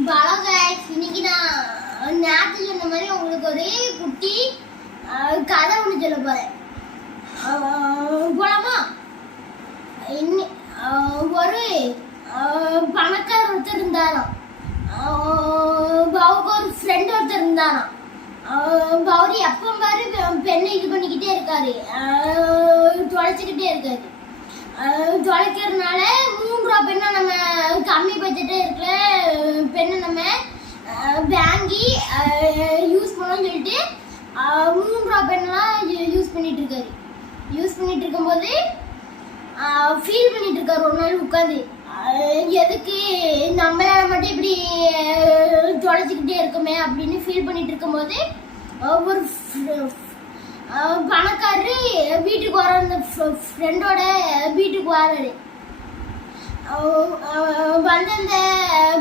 இன்னைக்கு நான் நேற்று சொன்ன மாதிரி உங்களுக்கு ஒரு குட்டி கதை ஒன்று சொல்ல போறேன். போலாமா? ஒரு பணக்காரர் ஒருத்தர் இருந்தாராம். அவருக்கு ஒரு ஃப்ரெண்ட் ஒருத்தர் இருந்தாராம். அவரு எப்போ பாரு பெண்ணை இது பண்ணிக்கிட்டே இருக்காரு, தொலைச்சிக்கிட்டே இருக்காரு. தொலைக்கிறதுனால 3 ரூபா பெண்ணை நம்ம கம்மி பட்ஜெட்டே இருக்கிற பெண்ணை நம்ம வாங்கி யூஸ் பண்ணோம்னு சொல்லிட்டு 3 ரூபா பெண்ணெல்லாம் யூஸ் பண்ணிட்டு இருக்காரு. யூஸ் பண்ணிட்டு இருக்கும்போது ஃபீல் பண்ணிட்டு இருக்காரு. ஒரு நாள் உட்காந்து எதுக்கு நம்மளால மட்டும் இப்படி தொலைச்சிக்கிட்டே இருக்குமே அப்படின்னு ஃபீல் பண்ணிட்டு இருக்கும்போது ஒரு பணக்காரரு வீட்டுக்கு வர அந்த ஃப்ரெண்டோட வீட்டுக்கு வராரு. வந்து அந்த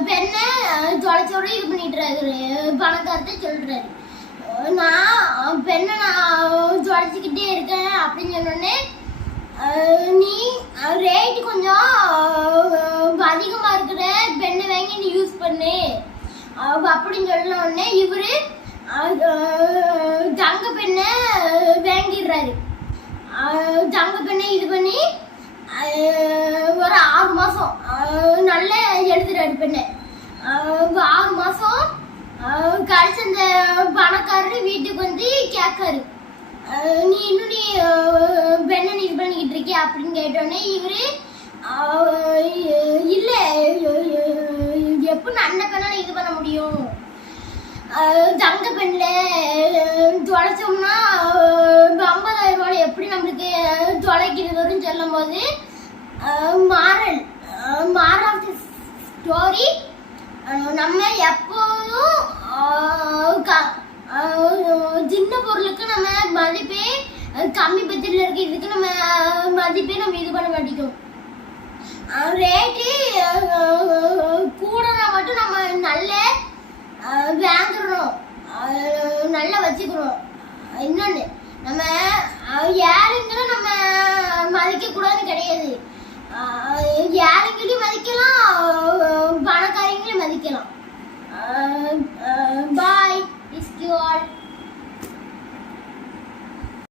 பெண்ணை தொலைச்சோட இது பண்ணிட்டுறாரு. பணக்காரத்தை சொல்றாரு, நான் பெண்ணை நான் தொலைச்சிக்கிட்டே இருக்கேன் அப்படின்னு சொன்னோடனே, நீ ரேட் கொஞ்சம் அதிகமா இருக்கிற பெண்ணை வாங்கி நீ யூஸ் பண்ணு அப்படின்னு சொன்ன உடனே இவரு தங்க பெண்ணை வாங்கிடுறாரு. தங்க பெண்ணை இது பண்ணி ஒரு 6 மாசம் நல்லா எழுதுறாரு பெண்ணை. 6 மாசம் கழிச்சு அந்த பணக்காரரு வீட்டுக்கு வந்து கேட்காரு, நீ இன்னும் நீ பெண்ணை இது பண்ணிக்கிட்டு இருக்கிய அப்படின்னு கேட்டோடனே இவரு இல்ல, எப்ப நல்ல பெண்ணை இது பண்ண முடியும், தங்க பெண்ல தொலைச்சோம்னா 50,000 ரூபாய் எப்படி நம்மளுக்கு தொலைக்கிறது வரும்னு சொல்லும் போது மாரல் ஆஃப் தி ஸ்டோரி, நம்ம எப்போதும் சின்ன பொருளுக்கு நம்ம மதிப்பே கம்மி பட்ஜெட்ல இருக்கு, இதுக்கு நம்ம மதிப்பே நம்ம இது பண்ண மாட்டோம். ரேட்டு கூடனா மட்டும் நம்ம நல்ல வாங்குறோம், நல்லா வச்சுக்கிறோம். இன்னொன்று, நம்ம ஏழைங்களும் நம்ம மதிக்க கூடாதுன்னு கிடையாது.